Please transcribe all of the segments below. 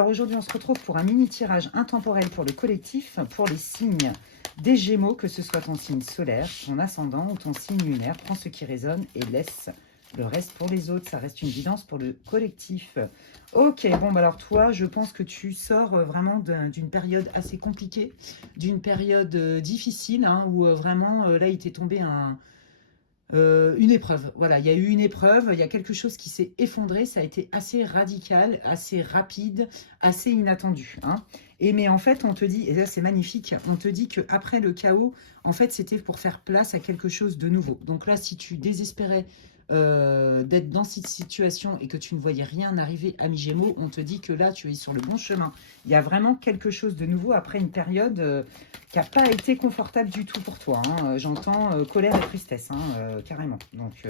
Alors aujourd'hui, on se retrouve pour un mini tirage intemporel pour le collectif, pour les signes des Gémeaux, que ce soit ton signe solaire, ton ascendant ou ton signe lunaire. Prends ce qui résonne et laisse le reste pour les autres. Ça reste une guidance pour le collectif. Ok, bon, bah alors toi, je pense que tu sors vraiment d'une période assez compliquée, d'une période difficile, hein, où vraiment, là, il t'est tombé une épreuve. Voilà, il y a eu une épreuve, il y a quelque chose qui s'est effondré, ça a été assez radical, assez rapide, assez inattendu, hein. Et mais en fait, on te dit, et là c'est magnifique, on te dit qu'après le chaos, en fait, c'était pour faire place à quelque chose de nouveau. Donc là, si tu désespérais d'être dans cette situation et que tu ne voyais rien arriver, ami Gémeaux, on te dit que là, tu es sur le bon chemin. Il y a vraiment quelque chose de nouveau après une période qui n'a pas été confortable du tout pour toi, hein. J'entends colère et tristesse, hein, carrément. Donc,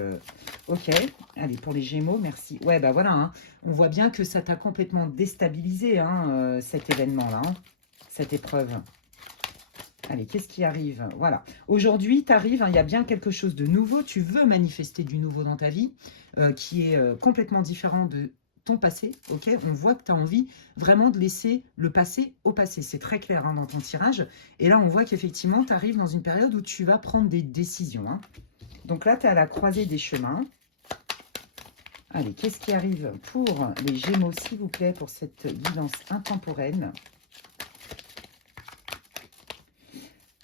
ok. Allez, pour les Gémeaux, merci. Ouais, bah voilà, hein. On voit bien que ça t'a complètement déstabilisé, hein, cet événement-là, hein, cette épreuve. Allez, qu'est-ce qui arrive? Voilà. Aujourd'hui, tu arrives, hein, il y a bien quelque chose de nouveau. Tu veux manifester du nouveau dans ta vie, qui est complètement différent de ton passé. Ok, on voit que tu as envie vraiment de laisser le passé au passé. C'est très clair, hein, dans ton tirage. Et là, on voit qu'effectivement, tu arrives dans une période où tu vas prendre des décisions, hein. Donc là, tu es à la croisée des chemins. Allez, qu'est-ce qui arrive pour les Gémeaux, s'il vous plaît, pour cette guidance intemporelle?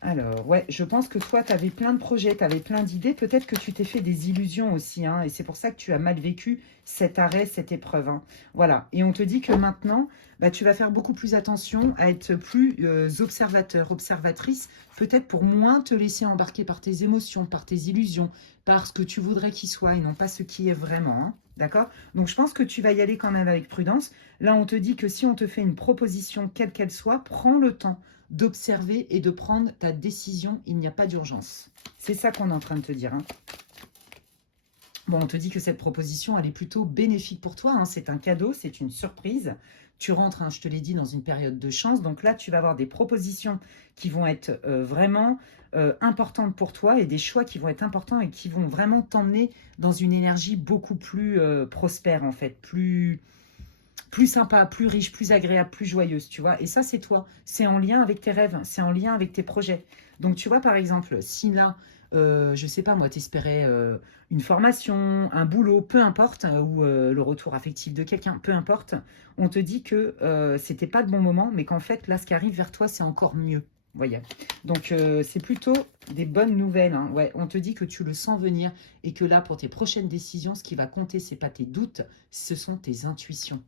Alors, ouais, je pense que toi, tu avais plein de projets, tu avais plein d'idées. Peut-être que tu t'es fait des illusions aussi, hein, et c'est pour ça que tu as mal vécu cet arrêt, cette épreuve, hein. Voilà. Et on te dit que maintenant, bah, tu vas faire beaucoup plus attention à être plus observateur, observatrice, peut-être pour moins te laisser embarquer par tes émotions, par tes illusions, par ce que tu voudrais qu'il soit et non pas ce qui est vraiment, hein. D'accord? Donc, je pense que tu vas y aller quand même avec prudence. Là, on te dit que si on te fait une proposition, quelle qu'elle soit, prends le temps d'observer et de prendre ta décision. Il n'y a pas d'urgence. C'est ça qu'on est en train de te dire, hein. Bon, on te dit que cette proposition, elle est plutôt bénéfique pour toi, hein. C'est un cadeau, c'est une surprise. Tu rentres, hein, je te l'ai dit, dans une période de chance. Donc là, tu vas avoir des propositions qui vont être vraiment importantes pour toi et des choix qui vont être importants et qui vont vraiment t'emmener dans une énergie beaucoup plus prospère, en fait, plus sympa, plus riche, plus agréable, plus joyeuse, tu vois. Et ça, c'est toi. C'est en lien avec tes rêves, c'est en lien avec tes projets. Donc, tu vois, par exemple, si là, je sais pas, moi, t'espérais une formation, un boulot, peu importe, ou le retour affectif de quelqu'un, peu importe, on te dit que c'était pas le bon moment, mais qu'en fait, là, ce qui arrive vers toi, c'est encore mieux. Voyez. Donc, c'est plutôt des bonnes nouvelles, hein. Ouais, on te dit que tu le sens venir et que là, pour tes prochaines décisions, ce qui va compter, c'est pas tes doutes, ce sont tes intuitions.